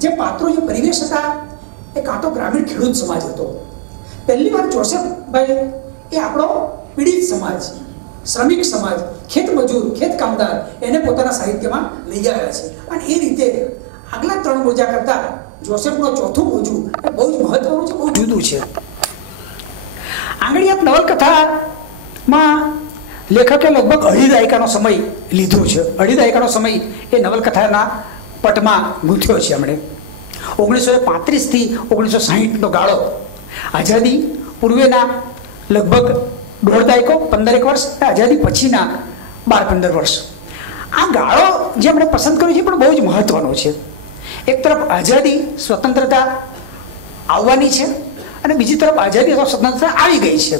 જે પાત્રો, જે પરિવેશ હતા એ કાં તો ગ્રામીણ ખેડૂત સમાજ હતો. પહેલી વાર જોસેફભાઈ એ આપણો પીડિત સમાજ, શ્રમિક સમાજ, ખેત મજૂર, ખેત કામદાર એને પોતાના સાહિત્યમાં લઈ આવ્યા છે. અને એ રીતે આગલા 3 મોજા કરતાં જોસેફનો ચોથું મોજું એ બહુ જ મહત્વનું છે, બહુ જુદું છે. આંગળીયાત નવલકથામાં લેખકે લગભગ 2.5 દાયકાનો સમય લીધો છે. 2.5 દાયકાનો સમય એ નવલકથાના પટમાં ગૂંથ્યો છે એમણે. 1935 થી 1960નો ગાળો, આઝાદી પૂર્વેના લગભગ 1.5 દાયકો, 15 વર્ષ, આઝાદી પછીના 12-15 વર્ષ. આ ગાળો જે આપણે પસંદ કર્યો છે પણ બહુ જ મહત્વનો છે. એક તરફ આઝાદી, સ્વતંત્રતા આવવાની છે અને બીજી તરફ આઝાદી અથવા સ્વતંત્રતા આવી ગઈ છે.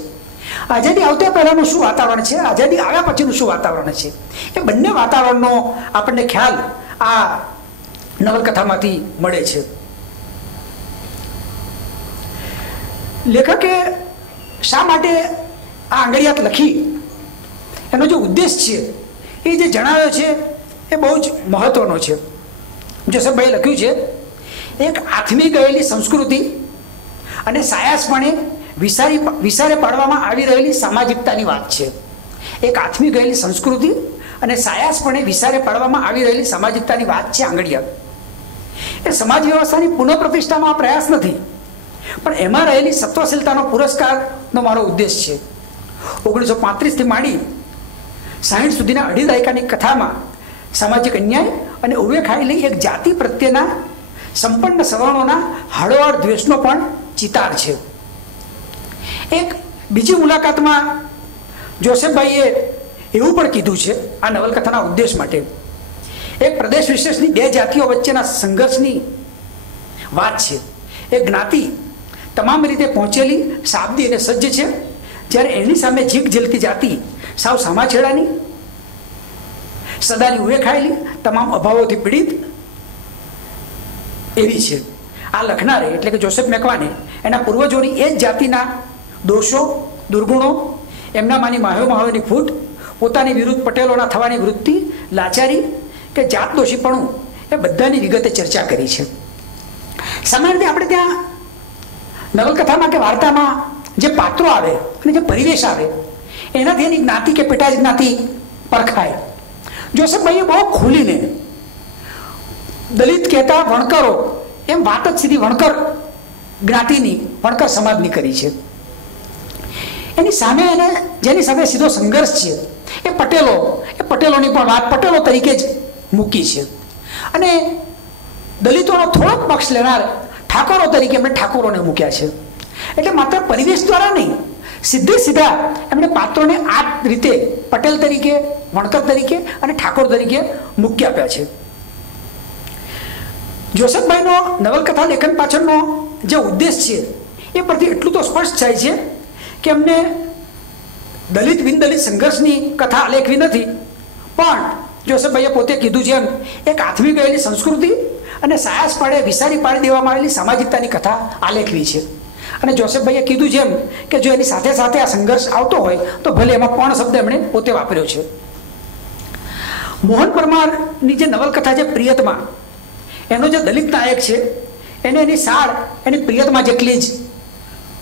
આઝાદી આવતા પહેલાનું શું વાતાવરણ છે, આઝાદી આવ્યા પછીનું શું વાતાવરણ છે, એ બંને વાતાવરણનો આપણને ખ્યાલ આ નવલકથામાંથી મળે છે. લેખકે શા માટે આ આંગળીયાત લખી, એનો જે ઉદ્દેશ છે એ જે જણાવ્યો છે એ બહુ જ મહત્વનો છે. જોસેફભાઈએ લખ્યું છે, એક આથમી ગયેલી સંસ્કૃતિ અને સાયાસપણે વિસારે પાડવામાં આવી રહેલી સામાજિકતાની વાત છે. એક આથમી ગયેલી સંસ્કૃતિ અને સાયાસપણે વિસારે પાડવામાં આવી રહેલી સામાજિકતાની વાત છે આંગળીયાત. એ સમાજ વ્યવસ્થાની પુનઃપ્રતિષ્ઠાનો આ પ્રયાસ નથી, પણ એમાં રહેલી સત્વશીલતાનો પુરસ્કારનો મારો ઉદ્દેશ છે. 1935 થી માંડી 60 સુધીના 2.5 દાયકાની કથામાં સામાજિક અન્યાય અને ઉવે ખાયેલી એક જાતિ પ્રત્યેના સંપન્ન સવર્ણોના હાડોહાડ દ્વેષનો પણ ચિતાર છે. એક બીજી મુલાકાતમાં જોસેફભાઈએ એવું પણ કીધું છે આ નવલકથાના ઉદ્દેશ માટે, એક પ્રદેશ વિશેષની 2 જાતિઓ વચ્ચેના સંઘર્ષની વાત છે. એક જ્ઞાતિ તમામ રીતે પહોંચેલી, શાબ્દી અને સજ્જ છે, જ્યારે એની સામે જીગ ઝીલતી જાતિ સાવ સામાછેડાની, સદાની ઉવે ખાયેલી, તમામ અભાવોથી પીડિત એવી છે. આ લખનારે એટલે કે જોસેફ મેકવાને એના પૂર્વજોની એ જ જાતિના દોષો, દુર્ગુણો, એમનામાંની માહોની ફૂટ, પોતાની વિરુદ્ધ પટેલોના થવાની વૃત્તિ, લાચારી કે જાત દોષીપણું એ બધાની વિગતે ચર્ચા કરી છે. સામાન્ય રીતે આપણે ત્યાં નવલકથામાં કે વાર્તામાં જે પાત્રો આવે અને જે પરિવેશ આવે એનાથી એની જ્ઞાતિ કે પેટા જ્ઞાતિ પરખાય. જોસેફભાઈએ બહુ ખુલીને દલિત કહેતા વણકરો એમ વાત જ સીધી વણકર જ્ઞાતિની, વણકર સમાજની કરી છે. એની સામે એને જેની સાથે સીધો સંઘર્ષ છે એ પટેલોની પણ વાત પટેલો તરીકે જ મૂકી છે. અને દલિતોનો થોડોક પક્ષ લેનાર ઠાકોરો તરીકે એમણે ઠાકોરોને મૂક્યા છે. એટલે માત્ર પરિવેશ દ્વારા નહીં, સીધા એમણે પાત્રોને આ રીતે પટેલ તરીકે, વણકર તરીકે અને ઠાકોર તરીકે મૂકી આપ્યા છે. જોસેફભાઈનો નવલકથા લેખન પાછળનો જે ઉદ્દેશ છે એ પરથી એટલું તો સ્પષ્ટ થાય છે કે એમને દલિત બિનદલિત સંઘર્ષની કથા આલેખવી નથી, પણ જોસેફભાઈએ પોતે કીધું છે એમ એક આથમી ગયેલી સંસ્કૃતિ અને સાયાસ પાડે વિસારી પાડી દેવામાં આવેલી સામાજિકતાની કથા આલેખવી છે. અને જોસેફભાઈએ કીધું છે એમ કે જો એની સાથે સાથે આ સંઘર્ષ આવતો હોય તો ભલે એમાં પણ શબ્દ એમણે પોતે વાપર્યો છે. મોહન પરમારની જે નવલકથા છે પ્રિયતમા, એનો જે દલિત નાયક છે એને એની સાળ એની પ્રિયતમા જેટલી જ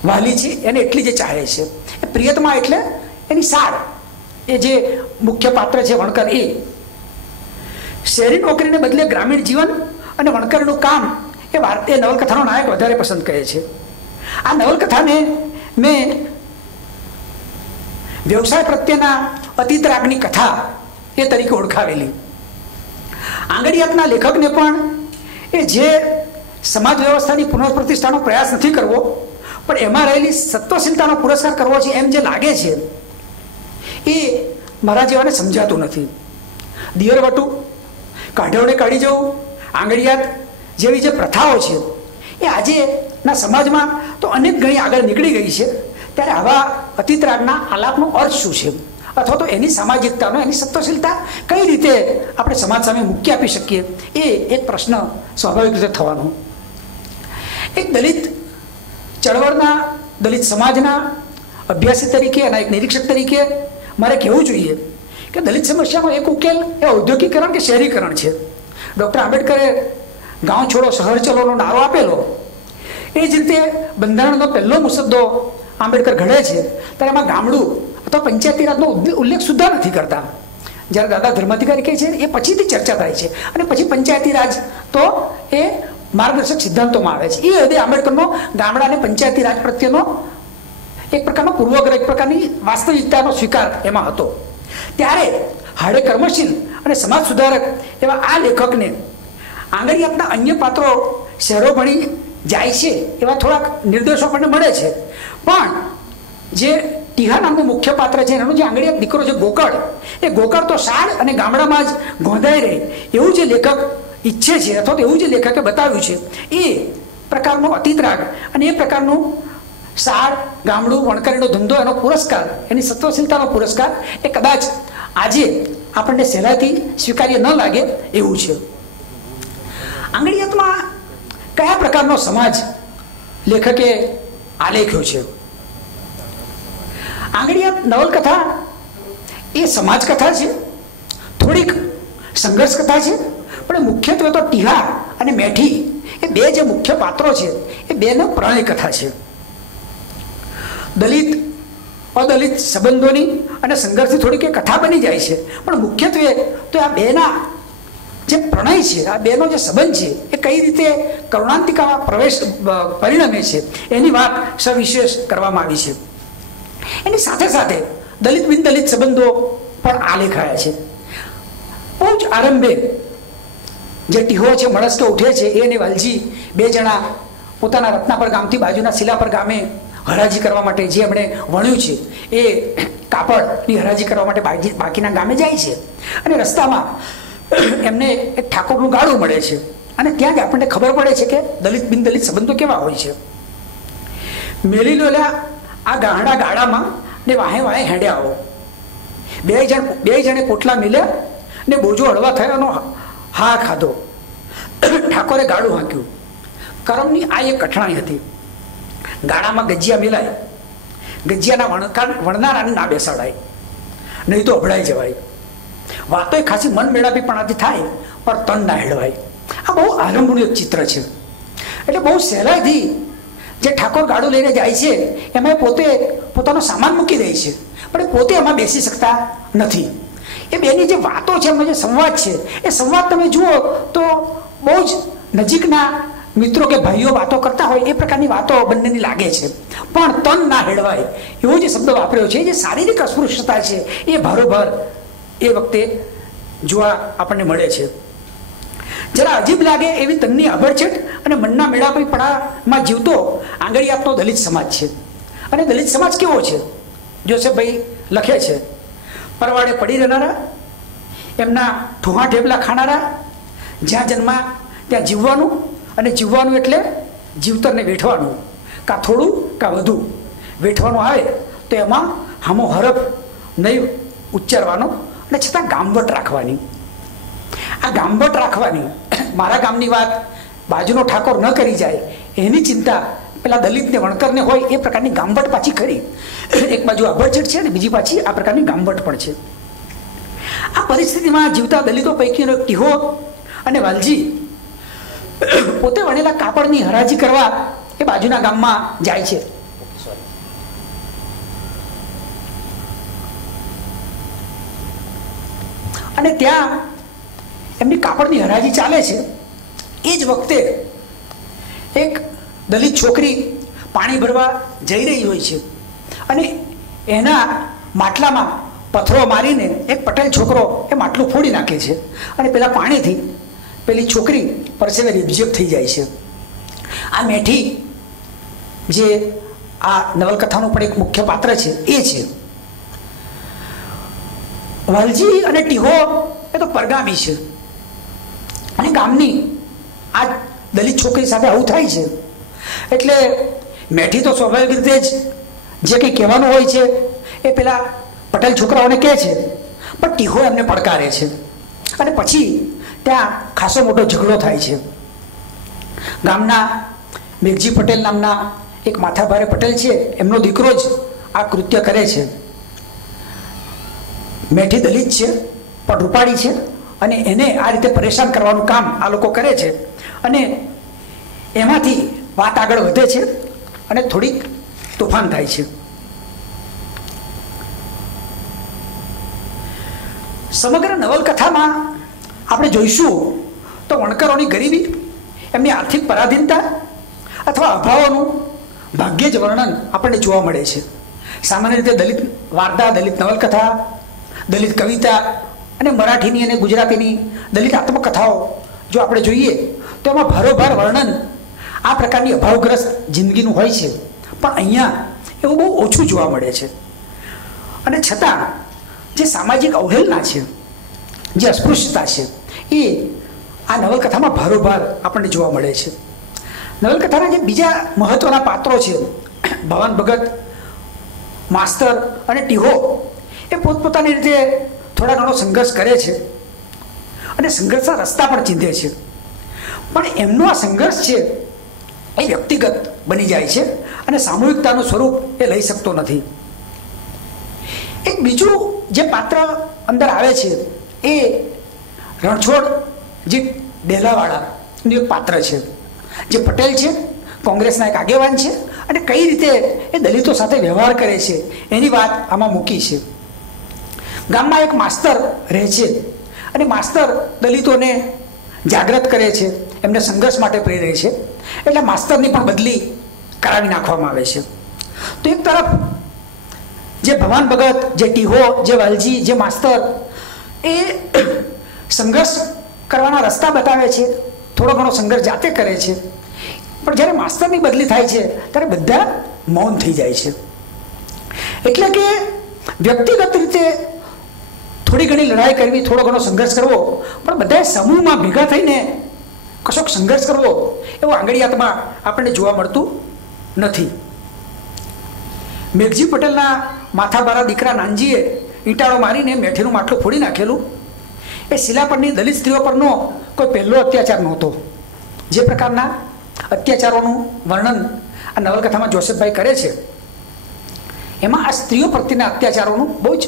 વાલી છે, એને એટલી જ ચાહે છે. એ પ્રિયતમા એટલે એની સાળ, એ જે મુખ્ય પાત્ર છે વણકર, એ શહેરી નોકરીને બદલે ગ્રામીણ જીવન અને વણકરનું કામ એ નવલકથાનો નાયક વધારે પસંદ કરે છે. આ નવલકથાને મેં વ્યવસાય પ્રત્યેના અતિત્રાગની કથા એ તરીકે ઓળખાવેલી. આંગળીયાતના લેખકને પણ એ જે સમાજ વ્યવસ્થાની પુનઃપ્રતિષ્ઠાનો પ્રયાસ નથી કરવો, પણ એમાં રહેલી સત્વશીલતાનો પુરસ્કાર કરવો છે એમ જે લાગે છે એ મારા જેવાને સમજાતું નથી. દિયરવટું, કાઢવણે કાઢી જવું, આંગળીયાત જેવી જે પ્રથાઓ છે એ આજેના સમાજમાં તો અનેક ઘણી આગળ નીકળી ગઈ છે. ત્યારે આવા અતિત્રાગના આલાપનો અર્થ શું છે, અથવા તો એની સામાજિકતાનો, એની સત્વશીલતા કઈ રીતે આપણે સમાજ સામે મૂકી આપી શકીએ, એ એક પ્રશ્ન સ્વાભાવિક રીતે થવાનો. એક દલિત ચળવળના, દલિત સમાજના અભ્યાસી તરીકે અને એક નિરીક્ષક તરીકે મારે કહેવું જોઈએ કે દલિત સમસ્યાનો એક ઉકેલ એ ઔદ્યોગિકરણ કે શહેરીકરણ છે. ડૉક્ટર આંબેડકરે ગાંવ છોડો શહેર ચલોનો નારો આપેલો, એ જ રીતે બંધારણનો પહેલો મુસદ્દો આંબેડકર ઘડે છે ત્યારે એમાં ગામડું અથવા પંચાયતી રાજનો ઉલ્લેખ સુદ્ધા નથી કરતા. જ્યારે દાદા ધર્માધિકારી કહે છે એ પછીથી ચર્ચા થાય છે અને પછી પંચાયતી રાજ તો એ માર્ગદર્શક સિદ્ધાંતોમાં આવે છે. એ હદે આંબેડકરનો ગામડા અને પંચાયતી રાજ પ્રત્યેનો એક પ્રકારનો પૂર્વગ્રહ, એક પ્રકારની વાસ્તવિકતાનો સ્વીકાર એમાં હતો. ત્યારે હાડે કર્મશીલ અને સમાજ સુધારક એવા આ લેખકને આંગળીયાતના અન્ય પાત્રો શહેરો ભણી જાય છે એવા થોડાક નિર્દેશો આપણને મળે છે. પણ જે ટીહા નામનું મુખ્ય પાત્ર છે એનો જે આંગળીયાત દીકરો છે ગોકળ, એ ગોકળ તો શાળ અને ગામડામાં જ ગોંધાઈ રહે એવું જે લેખક ઈચ્છે છે અથવા તો એવું જે લેખકે બતાવ્યું છે એ પ્રકારનો અતિત્રાગ અને એ પ્રકારનું શાળ ગામડું વણકરીનો ધંધો એનો પુરસ્કાર, એની સત્વશીલતાનો પુરસ્કાર એ કદાચ આજે આપણને સહેલાઈથી સ્વીકાર્ય ન લાગે એવું છે. આંગળીયાતમાં કયા પ્રકારનો સમાજ લેખકે આલેખ્યો છે? આંગળીયાત નવલકથા એ સમાજ કથા છે, થોડીક સંઘર્ષ કથા છે, પણ મુખ્યત્વે તો ટીહા અને મેઠી એ બે જે મુખ્ય પાત્રો છે એ બેનો પ્રણય કથા છે. દલિત અદલિત સંબંધોની અને સંઘર્ષની થોડીક એ કથા બની જાય છે, પણ મુખ્યત્વે તો આ બેના જે પ્રણય છે, આ બેનો જે સંબંધ છે એ કઈ રીતે કરુણાંતિકામાં પરિણમે છે એની વાત સવિશેષ કરવામાં આવી છે. એની સાથે સાથે દલિત બિન દલિત સંબંધો પણ આલેખાયા છે. બહુ જ આરંભે જે ટીહો છે મળસ્કે ઉઠે છે એ અને વાલજી બે જણા પોતાના રત્નાપર ગામથી બાજુના શિલાપર ગામે હરાજી કરવા માટે જે એમણે વણ્યું છે એ કાપડની હરાજી કરવા માટે બાકીના ગામે જાય છે અને રસ્તામાં એમને એક ઠાકોરનું ગાડું મળે છે અને ત્યાં જ આપણને ખબર પડે છે કે દલિત બિન દલિત સંબંધો કેવા હોય છે. મેલી લોલા આ ગાહડા ગાડામાં ને વાહે વાહે હેડ્યા આવો. બે જણે પોટલા મિલ્યા ને બોજો હળવા થયાનો હાર ખાધો. ઠાકોરે ગાડું હાંક્યું. કરમની આ એક કઠણાઈ હતી. ગાડામાં ગજિયા મિલાય, ગજિયાના વણનારાને ના બેસાડાય, નહીં તો અભડાઈ જવાય. વાતો ખાસી મન મેળાપીપણાથી થાય પણ તન ના હેડવાય. આ બહુ આરંભનું એક ચિત્ર છે. એટલે બહુ સહેલાઈથી જે ઠાકોર ગાડું લઈને જાય છે એમાં પોતે પોતાનો સામાન મૂકી દે છે, પણ પોતે એમાં બેસી શકતા નથી. એ બેની જે વાતો છે, એમનો જે સંવાદ છે, એ સંવાદ તમે જુઓ તો બહુ જ નજીકના મિત્રો કે ભાઈઓ વાતો કરતા હોય એ પ્રકારની વાતો બંનેની લાગે છે. પણ તન ના હેડવાય એવો જે શબ્દ વાપર્યો છે, જે શારીરિક અસ્પૃશ્યતા છે એ ભારોભાર એ વખતે જોવા આપણને મળે છે. જરા અજીબ લાગે એવી તનની અભડછેટ અને મનના મેળાપીપણામાં જીવતો આંગળીયાતનો દલિત સમાજ છે. અને દલિત સમાજ કેવો છે? જોસેફભાઈ લખે છે, પરવાડે પડી રહેનારા, એમના ઠુહા ઢેબલા ખાનારા, જ્યાં જન્મા ત્યાં જીવવાનું, અને જીવવાનું એટલે જીવતરને વેઠવાનું, કાં થોડું કાં વધુ વેઠવાનું આવે તો એમાં હામો હરફ નહીં ઉચ્ચારવાનો અને છતાં ગામવટ રાખવાની. આ ગામવટ રાખવાની, મારા ગામની વાત બાજુનો ઠાકોર ન કરી જાય એની ચિંતા પેલા દલિતને વણકરને હોય એ પ્રકારની ગામવટ પાછી ખરી. એક બાજુ અભડછેટ છે અને બીજી પાછી આ પ્રકારની ગામવટ પણ છે. આ પરિસ્થિતિમાં જીવતા દલિતો પૈકીનો એક ટીહો અને વાલજી પોતે વણેલા કાપડની હરાજી કરવા એ બાજુના ગામમાં જાય છે. અને ત્યાં એમની કાપડની હરાજી ચાલે છે. એ જ વખતે એક દલિત છોકરી પાણી ભરવા જઈ રહી હોય છે અને એના માટલામાં પથ્થરો મારીને એક પટેલ છોકરો એ માટલું ફોડી નાખે છે અને પેલા પાણીથી પેલી છોકરી પરસેવે રેબઝેબ થઈ જાય છે. આ મેઠી જે આ નવલકથાનું પણ એક મુખ્ય પાત્ર છે એ છે. વાલજી અને ટીહો એ તો પરગામી છે અને ગામની આ દલિત છોકરી સાથે આવું થાય છે એટલે મેઠી તો સ્વાભાવિક રીતે જ જે કંઈ કહેવાનું હોય છે એ પેલા પટેલ છોકરાઓને કહે છે, પણ ટીહો એમને પડકારે છે અને પછી ત્યાં ખાસો મોટો ઝઘડો થાય છે. ગામના મેઘજી પટેલ નામના એક માથાભારે પટેલ છે, એમનો દીકરો જ આ કૃત્ય કરે છે. મેઠી દલિત છે પણ રૂપાળી છે અને એને આ રીતે પરેશાન કરવાનું કામ આ લોકો કરે છે અને એમાંથી વાત આગળ વધે છે અને થોડીક તોફાન થાય છે. સમગ્ર નવલકથામાં આપણે જોઈશું તો વણકરોની ગરીબી, એમની આર્થિક પરાધીનતા અથવા અભાવોનું ભાગ્યે જ વર્ણન આપણને જોવા મળે છે. સામાન્ય રીતે દલિત વાર્તા, દલિત નવલકથા, દલિત કવિતા અને મરાઠીની અને ગુજરાતીની દલિત આત્મકથાઓ જો આપણે જોઈએ તો એમાં ભારોભાર વર્ણન આ પ્રકારની અભાવગ્રસ્ત જિંદગીનું હોય છે. પણ અહીંયા એવું બહુ ઓછું જોવા મળે છે. અને છતાં જે સામાજિક અવહેલના છે, જે અસ્પૃશ્યતા છે, એ આ નવલકથામાં ભારોભાર આપણને જોવા મળે છે. નવલકથાના જે બીજા મહત્વના પાત્રો છે, ભવાન ભગત, માસ્તર અને ટીહો, એ પોતપોતાની રીતે થોડા ઘણો સંઘર્ષ કરે છે અને સંઘર્ષના રસ્તા પણ ચીંધે છે. પણ એમનો આ સંઘર્ષ છે એ વ્યક્તિગત બની જાય છે અને સામૂહિકતાનું સ્વરૂપ એ લઈ શકતો નથી. એક બીજું જે પાત્ર અંદર આવે છે એ રણછોડજી ડેલાવાળાનું એક પાત્ર છે, જે પટેલ છે, કોંગ્રેસના એક આગેવાન છે અને કઈ રીતે એ દલિતો સાથે વ્યવહાર કરે છે એની વાત આમાં મૂકી છે. ગામમાં એક માસ્તર રહે છે અને માસ્તર દલિતોને જાગૃત કરે છે, એમને સંઘર્ષ માટે પ્રેરે છે, એટલે માસ્તરની પણ બદલી કરાવી નાખવામાં આવે છે. તો એક તરફ જે ભવાન ભગત, જે ટીહો, જે વાલજી, જે માસ્તર એ સંઘર્ષ કરવાના રસ્તા બતાવે છે, થોડો ઘણો સંઘર્ષ જાતે કરે છે, પણ જ્યારે માસ્તરની બદલી થાય છે ત્યારે બધા મૌન થઈ જાય છે. એટલે કે વ્યક્તિગત રીતે થોડી ઘણી લડાઈ કરવી, થોડો ઘણો સંઘર્ષ કરવો, પણ બધાએ સમૂહમાં ભેગા થઈને કશોક સંઘર્ષ કરવો એવું આંગળીયાતમાં આપણને જોવા મળતું નથી. મેઘજી પટેલના માથાભારા દીકરા નાનજીએ ઈંટાળો મારીને મેઠીનું માટલું ફોડી નાખેલું એ શિલા પરની દલિત સ્ત્રીઓ પરનો કોઈ પહેલો અત્યાચાર નહોતો. જે પ્રકારના અત્યાચારોનું વર્ણન આ નવલકથામાં જોસેફભાઈ કરે છે એમાં આ સ્ત્રીઓ પ્રત્યેના અત્યાચારોનું બહુ જ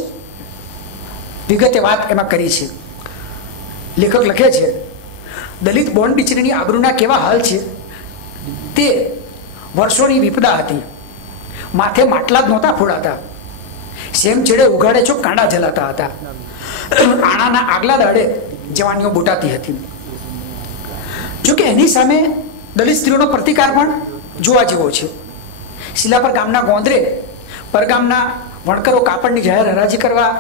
વિગતે વાત એમાં કરી છે. લેખક લખે છે, દલિત બોન્ડ દીકરીની આબરૂના કેવા હાલ છે. તે વર્ષોની વિપદા હતી. માથે માટલા જ નહોતા ફોડાતા, સેમ છેડે ઉઘાડે છો કાંડા જલાતા હતા. આણાના આગલા દાડે જવાનીઓ બોટાતી હતી. જોકે એની સામે દલિત સ્ત્રીઓનો પ્રતિકાર પણ જોવા જેવો છે. શિલાપર ગામના ગોંદરે પરગામના વણકરો કાપડની જાહેર હરાજી કરવા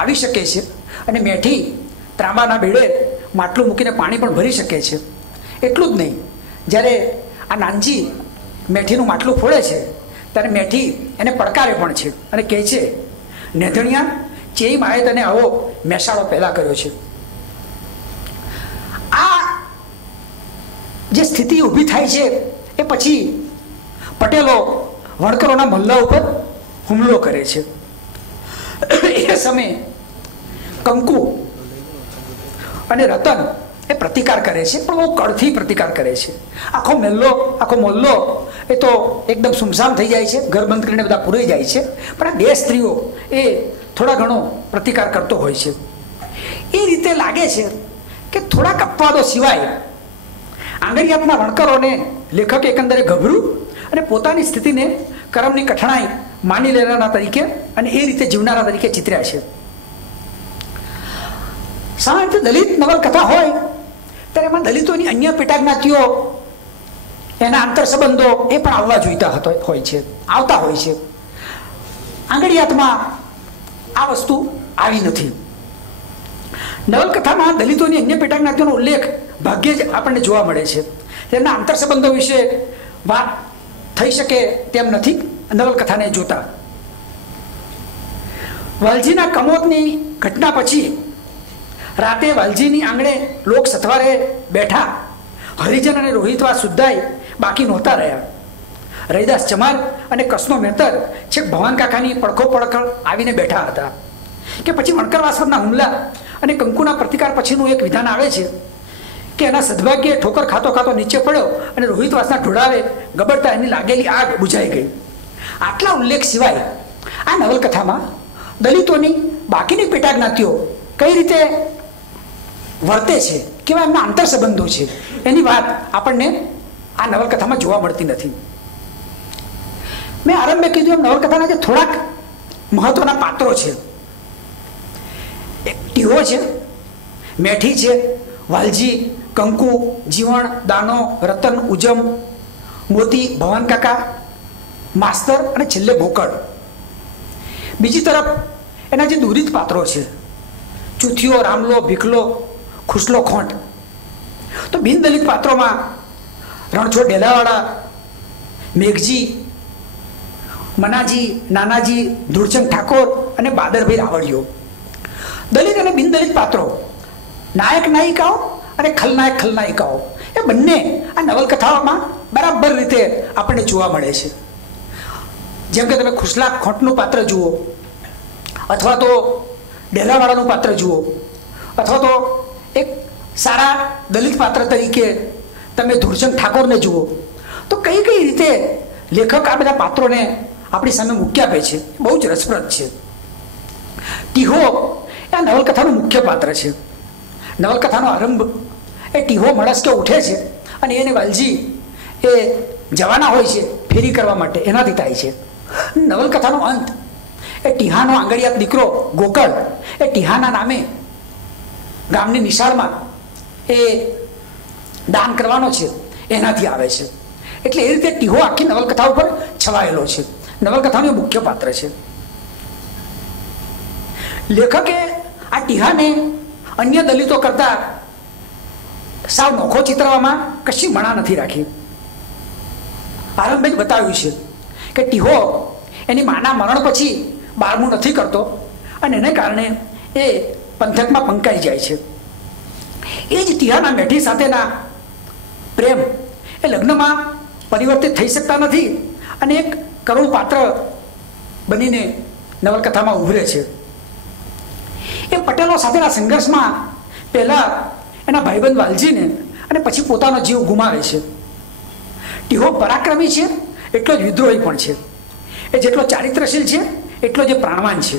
આવી શકે છે અને મેઠી ત્રાંબાના બેડે માટલું મૂકીને પાણી પણ ભરી શકે છે. એટલું જ નહીં, જ્યારે આ નાનજી મેઠીનું માટલું ફોડે છે ત્યારે મેઠી એને પડકારે પણ છે અને કહે છે, નેધણિયા ચેઈ માએ તને આવો મેસાળો પહેલા કર્યો છે. આ જે સ્થિતિ ઊભી થાય છે એ પછી પટેલો વણકરોના મલ્લા ઉપર હુમલો કરે છે. એ સમયે કંકુ અને રતન એ પ્રતિકાર કરે છે, પણ બહુ કળથી પ્રતિકાર કરે છે. આખો મોલ્લો એ તો એકદમ સુમસામ થઈ જાય છે, ઘર બંધ કરીને બધા પૂરાઈ જાય છે. પણ આ બે સ્ત્રીઓ એ થોડા ઘણો પ્રતિકાર કરતો હોય છે. એ રીતે લાગે છે કે થોડાક અપવાદો સિવાય આંગળીયાતના વણકરોને લેખક એકંદરે ગભરું અને પોતાની સ્થિતિને કરમની કઠણાઈ માની લેનારા તરીકે અને એ રીતે જીવનારા તરીકે ચિતર્યા છે. સામાન્ય રીતે દલિત નવલકથા હોય ત્યારે એમાં દલિતોની અન્ય પેટાજ્ઞાતિઓ, એના આંતર સંબંધો એ પણ આવવા જોઈતા આવતા હોય છે. આંગળીયાતમાં આ વસ્તુ આવી નથી. નવલકથામાં દલિતોની અન્ય પેટાજ્ઞાતિઓનો ઉલ્લેખ ભાગ્યે જ આપણને જોવા મળે છે. તેમના આંતર સંબંધો વિશે વાત થઈ શકે તેમ નથી નવલકથાને જોતા. વાલજીના કમોદની ઘટના પછી રાતે વાલજીની આંગણે લોક સથવારે બેઠા હરિજન અને રોહિતવા સુદ્ધાય બાકી નહોતા રહ્યા. રૈદાસ ચમાર અને કસનો મહેતર છેક ભવાન કાકાની પડખો પડખળ આવીને બેઠા હતા કે પછી વણકરવાસ પરના હુમલા અને કંકુના પ્રતિકાર પછીનું એક વિધાન આવે છે કે એના સદભાગ્યે ઠોકર ખાતો ખાતો નીચે પડ્યો અને રોહિતવાસના ઢોળાવે ગબડતા એની લાગેલી આગ બુઝાઈ ગઈ. આટલા ઉલ્લેખ સિવાય આ નવલકથામાં દલિતોની બાકીની પેટાજ્ઞાતિઓ કઈ રીતે વર્તે છે, કેવા એમના આંતર સંબંધો છે, એની વાત આપણને આ નવલકથામાં જોવા મળતી નથી. મેં આરંભે કીધું એમ નવલકથાના જે થોડાક મહત્વના પાત્રો છે, એક ટીહો છે, મેઠી છે, વાલજી, કંકુ, જીવણ, દાનો, રતન, ઉજમ, મોતી, ભવાન કાકા, માસ્તર અને છેલ્લે ભોકળ. બીજી તરફ એના જે દૂરિત પાત્રો છે, ચૂથિયો, રામલો, ભીખલો, ખુશલો, ખોંટ. તો બિનદલિત પાત્રોમાં રણછોડ ડેલાવાળા, મેઘજી, મનાજી, નાનાજી, ધૂળચંદ ઠાકોર અને બાદરભાઈ રાવળિયો. દલિત અને બિનદલિત પાત્રો, નાયક નાયિકાઓ અને ખલનાયક ખલનાયિકાઓ, એ બંને આ નવલકથાઓમાં બરાબર રીતે આપણને જોવા મળે છે. જેમ કે તમે ખુશલા ખોંટનું પાત્ર જુઓ, અથવા તો ડેલાવાળાનું પાત્ર જુઓ, અથવા તો એક સારા દલિત પાત્ર તરીકે તમે ધૂળચંદ ઠાકોરને જુઓ, તો કઈ કઈ રીતે લેખક આ બધા પાત્રોને આપણી સામે મૂકી આપે છે, બહુ જ રસપ્રદ છે. ટીહો એ આ નવલકથાનું મુખ્ય પાત્ર છે. નવલકથાનો આરંભ એ ટીહો મળસ્કે ઉઠે છે અને એને વાલજી એ જવાના હોય છે ફેરી કરવા માટે, એનાથી થાય છે. નવલકથાનો અંત એ ટીહાનો આંગળિયાત દીકરો ગોકળ એ ટીહાના નામે ગામની નિશાળમાં એ દાન કરવાનો છે, એનાથી આવે છે. એટલે એ રીતે ટીહો આખી નવલકથા ઉપર છવાયેલો છે, નવલકથાનું મુખ્ય પાત્ર છે. લેખકે આ ટીહાને અન્ય દલિતો કરતા સાવ નોખો ચિતરવામાં કશી મણા નથી રાખી. આરંભે જ બતાવ્યું છે કે ટીહો એની માના મરણ પછી 12મું નથી કરતો અને એને કારણે એ પંથકમાં પંકાઈ જાય છે. એ જ ટીહાના મેઠી સાથેના પ્રેમ એ લગ્નમાં પરિવર્તિત થઈ શકતા નથી અને એક કરુણ પાત્ર બનીને નવલકથામાં ઉભરે છે. એ પટેલો સાથેના સંઘર્ષમાં પહેલા એના ભાઈબંધ વાલજીને અને પછી પોતાનો જીવ ગુમાવે છે. ટીહો પરાક્રમી છે એટલો જ વિદ્રોહી પણ છે. એ જેટલો ચારિત્રશીલ છે એટલો જ પ્રાણવાન છે.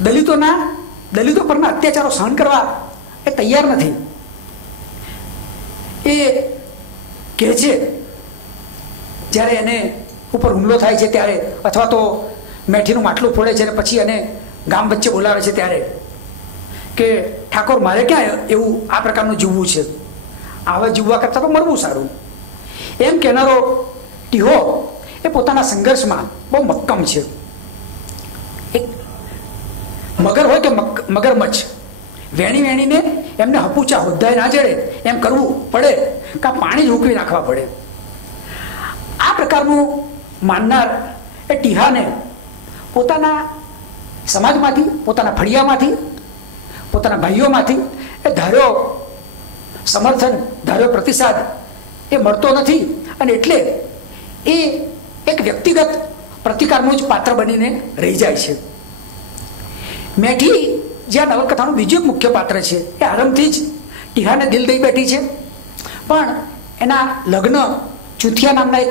દલિતો પરના અત્યાચારો સહન કરવા એ તૈયાર નથી. એ કહે છે જ્યારે એને ઉપર હુમલો થાય છે ત્યારે, અથવા તો મેઠીનું માટલું ફોડે છે અને પછી એને ગામ વચ્ચે બોલાવે છે ત્યારે, કે ઠાકોર મારે ક્યાં એવું આ પ્રકારનું જીવવું છે, આવા જીવવા કરતાં તો મરવું સારું. એમ કહેનારો ટીહો એ પોતાના સંઘર્ષમાં બહુ મક્કમ છે. એક મગર હોય કે મગરમચ્છ, વેણીને એમને હપુચા હોદ્દાય ના જડે એમ કરવું પડે, કાં પાણી જ ઉકળી નાખવા પડે. આ પ્રકારનું માનનાર એ ટીહાને પોતાના સમાજમાંથી, પોતાના ફળિયામાંથી, પોતાના ભાઈઓમાંથી એ ધાર્યો સમર્થન, ધાર્યો પ્રતિસાદ એ મળતો નથી અને એટલે એ એક વ્યક્તિગત પ્રતિકારનું જ પાત્ર બનીને રહી જાય છે. મેઠી જે આ નવલકથાનું બીજું મુખ્ય પાત્ર છે, એ આરંભથી જ ટીહાને દિલ દઈ બેઠી છે, પણ એના લગ્ન ચૂથિયા નામના એક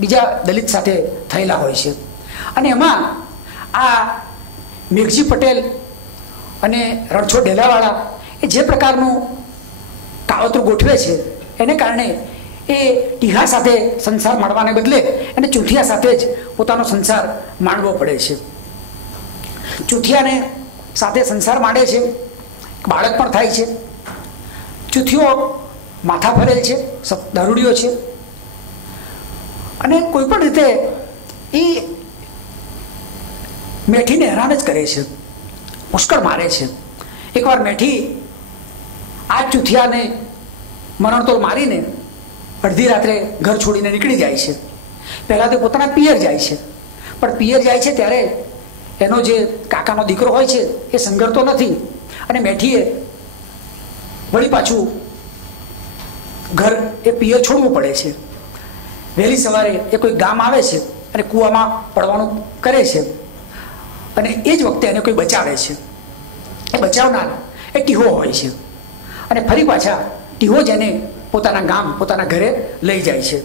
બીજા દલિત સાથે થયેલા હોય છે અને એમાં આ મેઘજી પટેલ અને રણછોડ ડેલાવાળા એ જે પ્રકારનું કાવતરું ગોઠવે છે એને કારણે એ ટીહા સાથે સંસાર માણવાને બદલે એને ચૂથિયા સાથે જ પોતાનો સંસાર માણવો પડે છે. ચૂથિયાને સાથે સંસાર માંડે છે, બાળક પણ થાય છે. ચૂથિયો માથા ફરેલ છે, દારૂડિયો છે અને કોઈ પણ રીતે એ મેઠીને હેરાન જ કરે છે, પુષ્કળ મારે છે. એકવાર મેઠી આ ચૂથિયાને મરણતોલ મારીને અડધી રાત્રે ઘર છોડીને નીકળી જાય છે. પહેલાં તો પોતાના પિયર જાય છે, પણ પિયર જાય છે ત્યારે એનો જે કાકાનો દીકરો હોય છે એ સંગરતો નથી અને મેઠીએ વળી પાછું ઘર એ પિયર છોડવું પડે છે. વહેલી સવારે એ કોઈ ગામ આવે છે અને કૂવામાં પડવાનું કરે છે અને એ જ વખતે એને કોઈ બચાવે છે. એ બચાવનાર એ ટીહો હોય છે અને ફરી પાછા ટીહો જ એને પોતાના ગામ, પોતાના ઘરે લઈ જાય છે.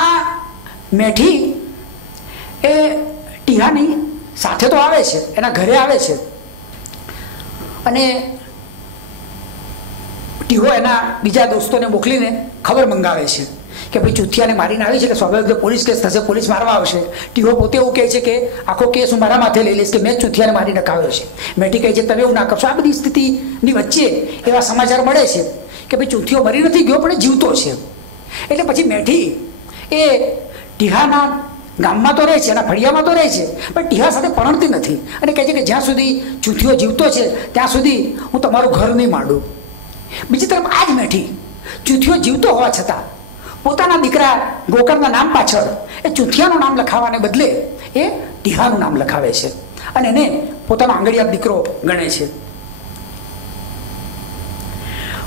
આ મેઠી એ ટીહાની સાથે તો આવે છે, એના ઘરે આવે છે અને ટીહો એના બીજા દોસ્તોને મોકલીને ખબર મંગાવે છે કે ભાઈ ચુથિયાને મારીને આવી છે, કે સ્વાભાવિક પોલીસ કેસ થશે, પોલીસ મારવા આવશે. ટીહો પોતે એવું કહે છે કે આખો કેસ હું મારા માથે લઈ લઈશ કે મેં ચુથિયાને મારી નખાવ્યો છે. મેઠી કહે છે તમે એવું ના કરશો. આ બધી સ્થિતિની વચ્ચે એવા સમાચાર મળે છે કે ભાઈ ચુથિયો મરી નથી ગયો પણ જીવતો છે. એટલે પછી મેઠી એ ટીહાના ગામમાં તો રહે છે, એના ફળિયામાં તો રહે છે, પણ ટીહા સાથે પરણતી નથી અને કહે છે કે જ્યાં સુધી ચુથિયો જીવતો છે ત્યાં સુધી હું તમારું ઘર નહીં માંડું. બીજી તરફ આ જ મેઠી ચુથિયો જીવતો હોવા છતાં પોતાના દીકરા ગોકર્ણના નામ પાછળ એ ચુથિયાનું નામ લખાવાને બદલે એ ટીહાનું નામ લખાવે છે અને એને પોતાનો આંગળીયાત દીકરો ગણે છે.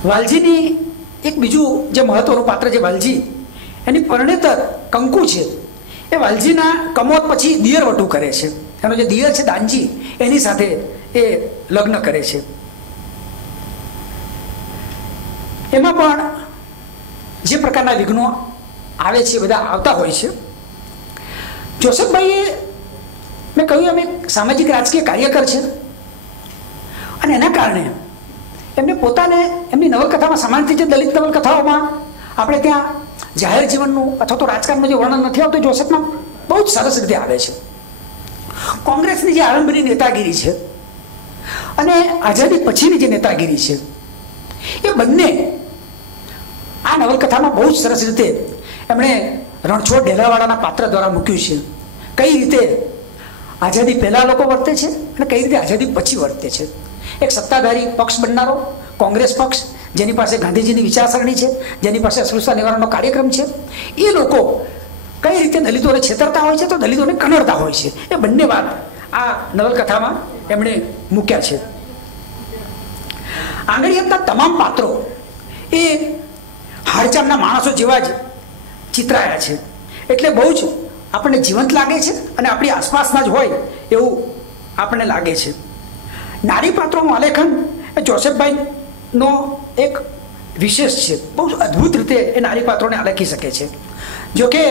વાલજીની એક બીજું જે મહત્વનું પાત્ર છે વાલજી, એની પરણેતર કંકુ છે. એ વાલજીના કમોત પછી દિયર વટુ કરે છે. એનો જે દિયર છે દાનજી, એની સાથે એ લગ્ન કરે છે. એમાં પણ જે પ્રકારના વિઘ્નો આવે છે બધા આવતા હોય છે. જોસફભાઈએ મેં કહ્યું એમ એક સામાજિક રાજકીય કાર્યકર છે અને એના કારણે એમને પોતાને એમની નવલકથામાં સામાન્ય રીતે દલિત નવલકથાઓમાં આપણે ત્યાં જાહેર જીવનનું અથવા તો રાજકારણનું જે વર્ણન નથી આવતું, જોસફમાં બહુ જ સરસ રીતે આવે છે. કોંગ્રેસની જે આરંભની નેતાગીરી છે અને આઝાદી પછીની જે નેતાગીરી છે એ બંને આ નવલકથામાં બહુ જ સરસ રીતે એમણે રણછોડ ઢેલાવાળાના પાત્ર દ્વારા મૂક્યું છે. કઈ રીતે આઝાદી પહેલા લોકો વર્તે છે અને કઈ રીતે આઝાદી પછી વર્તે છે. એક સત્તાધારી પક્ષ બનનારો કોંગ્રેસ પક્ષ, જેની પાસે ગાંધીજીની વિચારસરણી છે, જેની પાસે અસ્પૃશ્યતા નિવારણનો કાર્યક્રમ છે, એ લોકો કઈ રીતે દલિતોને છેતરતા હોય છે તો દલિતોને કનડતા હોય છે. એ બંને વાત આ નવલકથામાં એમણે મૂક્યા છે. આંગળીયાતના તમામ પાત્રો એ હાડચામના માણસો જેવા જ ચિતરાયા છે, એટલે બહુ જ આપણને જીવંત લાગે છે અને આપણી આસપાસના જ હોય એવું આપણને લાગે છે. નારી પાત્રોનું આલેખન એ જોસફભાઈનો એક વિશેષ છે. બહુ જ અદ્ભુત રીતે એ નારી પાત્રોને આલેખી શકે છે. જોકે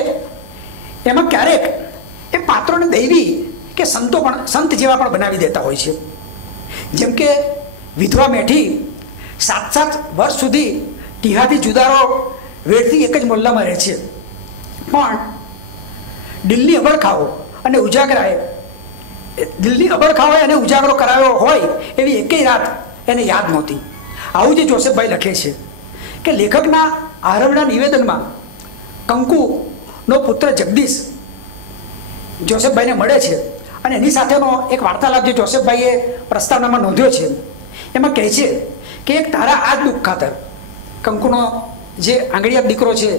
એમાં ક્યારેક એ પાત્રોને દૈવી કે સંત જેવા પણ બનાવી દેતા હોય છે. જેમ કે વિધવા મેઠી 7 વર્ષ સુધી ટીહાથી જુદારો વેડથી એક જ મોહલ્લામાં રહે છે, પણ દિલની અબળખાઓ અને ઉજાગરો કરાયો હોય એવી એકેય રાત એને યાદ નહોતી. આવું જે જોસફભાઈ લખે છે કે લેખકના આરંભના નિવેદનમાં કંકુનો પુત્ર જગદીશ જોસફભાઈને મળે છે અને એની સાથેનો એક વાર્તાલાપ જે જોસફભાઈએ પ્રસ્તાવનામાં નોંધ્યો છે એમાં કહે છે કે એક તારા આ જ દુઃખ ખાતર કંકુનો જે આંગળીયાત દીકરો છે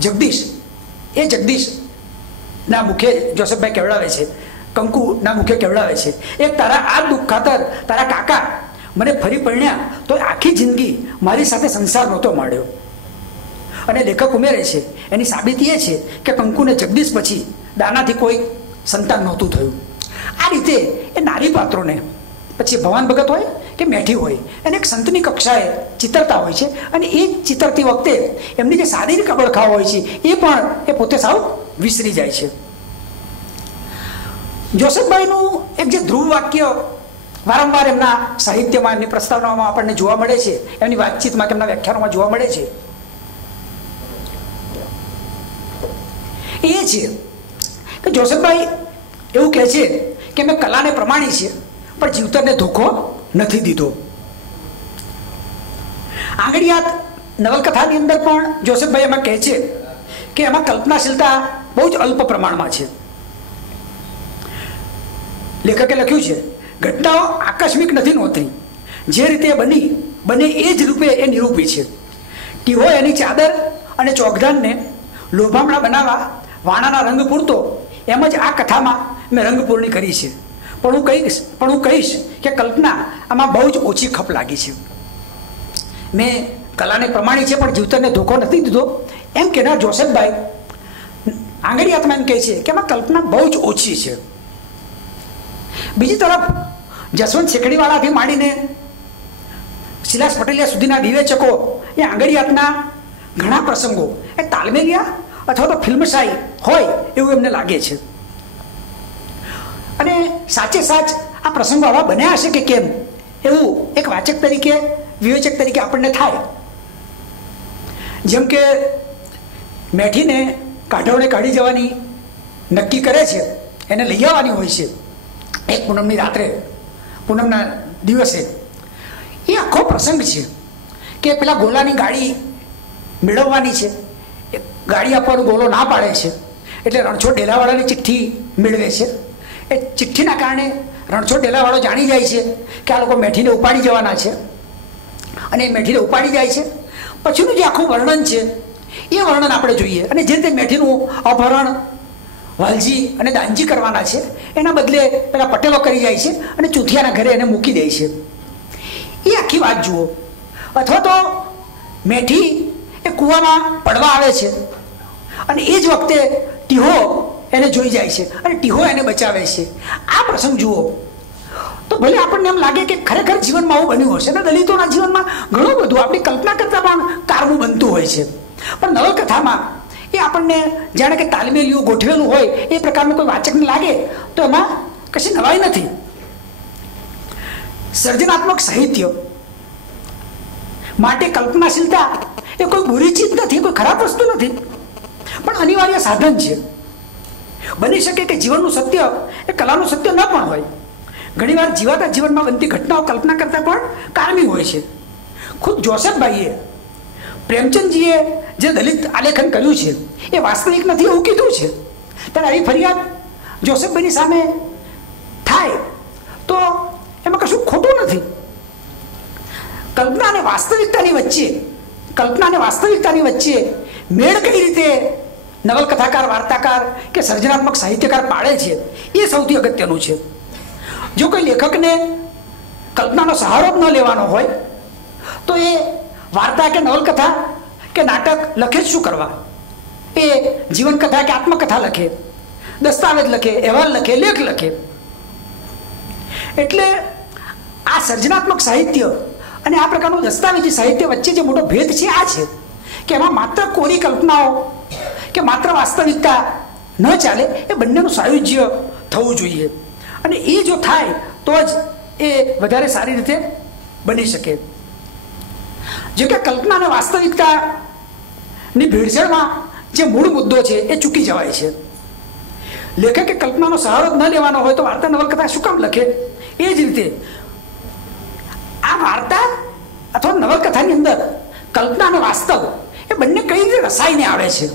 જગદીશ, એ જગદીશના મુખે જોસફભાઈ કહેવડાવે છે, કંકુના મુખે કહેવડાવે છે, એક તારા આ દુઃખ ખાતર તારા કાકા મને ફરી પરણ્યા તો આખી જિંદગી મારી સાથે સંસાર નહોતો માંડ્યો. અને લેખક ઉમેરે છે એની સાબિતી એ છે કે કંકુને જગદીશ પછી દાનાથી કોઈ સંતાન નહોતું થયું. આ રીતે એ નારી પાત્રોને પછી ભવાન ભગત હોય કે મેઠી હોય એને એક સંતની કક્ષાએ ચિતરતા હોય છે અને એ ચિતરતી વખતે એમની જે શારીરિક અબળખાઓ હોય છે એ પણ એ પોતે સાવ વિસરી જાય છે. જોસફભાઈનું એક જે ધ્રુવ વાક્ય વારંવાર એમના સાહિત્યમાં, એમની પ્રસ્તાવનાઓમાં આપણને જોવા મળે છે, એમની વાતચીતમાં, એમના વ્યાખ્યાનોમાં જોવા મળે છે, એ છે કે જોસફભાઈ એવું કહે છે કે મેં કલાને પ્રમાણી છે પણ જીવતરને ધોખો નથી દીધો. આંગળીયાત નવલકથાની અંદર પણ જોસફભાઈ એમાં કહે છે કે એમાં કલ્પનાશીલતા બહુ જ અલ્પ પ્રમાણમાં છે. લેખકે લખ્યું છે ઘટનાઓ આકસ્મિક નથી નોતરી, જે રીતે બને એ જ રૂપે એ નિરૂપી છે. ટીહો એની ચાદર અને ચોકધાનને લોભામણા બનાવવા વાણાના રંગ પૂરતો એમ જ આ કથામાં મેં રંગપૂર્ણી કરી છે. પણ હું કહીશ કે કલ્પના આમાં બહુ જ ઓછી ખપ લાગી છે. મેં કલાને પ્રમાણી છે પણ જીવતરને ધોખો નથી દીધો એમ કહેનાર જોસફભાઈ આંગળીયાતમાં એમ કહે છે કે એમાં કલ્પના બહુ જ ઓછી છે. બીજી તરફ જસવંત શેખડીવાળાથી માંડીને શિલાસ પટેલિયા સુધીના વિવેચકો એ આંગળીયાતના ઘણા પ્રસંગો એ તાલમેલિયા અથવા તો ફિલ્મશાહી હોય એવું એમને લાગે છે. અને સાચે સાચ આ પ્રસંગો આવા બન્યા હશે કે કેમ એવું એક વાચક તરીકે, વિવેચક તરીકે આપણને થાય. જેમ કે મેઠીને કાઢવડે કાઢી જવાની નક્કી કરે છે, એને લઈ આવવાની હોય છે એક પૂનમની રાત્રે, પૂનમના દિવસે. એ આખો પ્રસંગ છે કે પેલા ગોલાની ગાડી મેળવવાની છે, ગાડી આપવાનો ગોલો ના પાડે છે, એટલે રણછોડ ડેલાવાળાની ચિઠ્ઠી મેળવે છે. એ ચિઠ્ઠીના કારણે રણછોડ ડેલાવાળો જાણી જાય છે કે આ લોકો મેઠીને ઉપાડી જવાના છે, અને એ મેઠીને ઉપાડી જાય છે. પછીનું જે આખું વર્ણન છે એ વર્ણન આપણે જોઈએ. અને જે રીતે મેઠીનું અપહરણ વાલજી અને દાનજી કરવાના છે, એના બદલે પેલા પટેલો કરી જાય છે અને ચૂથિયાના ઘરે એને મૂકી દે છે. એ આખી વાત જુઓ. અથવા તો મેઠી એ કૂવામાં પડવા આવે છે અને એ જ વખતે ટીહો એને જોઈ જાય છે અને ટીહો એને બચાવે છે. આ પ્રસંગ જુઓ તો ભલે આપણને એમ લાગે કે ખરેખર જીવનમાં આવું બન્યું હશે, અને દલિતોના જીવનમાં ઘણું બધું આપણી કલ્પના કરતાં પણ કારવું બનતું હોય છે. પણ નવલકથામાં એ આપણને જાણે કે તાલમેલિયું ગોઠવેલું હોય એ પ્રકારનું કોઈ વાચકને લાગે તો એમાં કશી નવાઈ નથી. સર્જનાત્મક સાહિત્ય માટે કલ્પનાશીલતા એ કોઈ બુરી ચીજ નથી, કોઈ ખરાબ વસ્તુ નથી, પણ અનિવાર્ય સાધન છે. બની શકે કે જીવનનું સત્ય એ કલાનું સત્ય ન પણ હોય. ઘણીવાર જીવાતા જીવનમાં બનતી ઘટનાઓ કલ્પના કરતાં પણ કારમી હોય છે. ખુદ જોસેફભાઈએ, પ્રેમચંદજીએ જે દલિત આલેખન કર્યું છે એ વાસ્તવિક નથી એવું કીધું છે. ત્યારે આવી ફરિયાદ જોસેફભાઈની સામે થાય તો એમાં કશું ખોટું નથી. કલ્પના અને વાસ્તવિકતાની વચ્ચે મેળ કઈ રીતે નવલકથાકાર, વાર્તાકાર કે સર્જનાત્મક સાહિત્યકાર પાડે છે એ સૌથી અગત્યનું છે. જો કોઈ લેખકને કલ્પનાનો સહારો જ ન લેવાનો હોય તો એ વાર્તા કે નવલકથા કે નાટક લખે જ શું કરવા? એ જીવનકથા કે આત્મકથા લખે, દસ્તાવેજ લખે, અહેવાલ લખે, લેખ લખે. એટલે આ સર્જનાત્મક સાહિત્ય અને આ પ્રકારનું દસ્તાવેજી સાહિત્ય વચ્ચે જે મોટો ભેદ છે આ છે કે એમાં માત્ર કોરી કલ્પનાઓ કે માત્ર વાસ્તવિકતા ન ચાલે, એ બંનેનું સાયુજ્ય થવું જોઈએ. અને એ જો થાય તો જ એ વધારે સારી રીતે બની શકે. જો કે કલ્પના અને વાસ્તવિકતાની ભેળસેળમાં જે મૂળ મુદ્દો છે એ ચૂકી જવાય છે. લેખકે કલ્પનાનો સહારો ન લેવાનો હોય તો વાર્તા નવલકથા શું કામ લખે? એ જ રીતે આ વાર્તા અથવા નવલકથાની અંદર કલ્પના અને વાસ્તવ એ બંને કઈ રીતે રસાઈને આવે છે,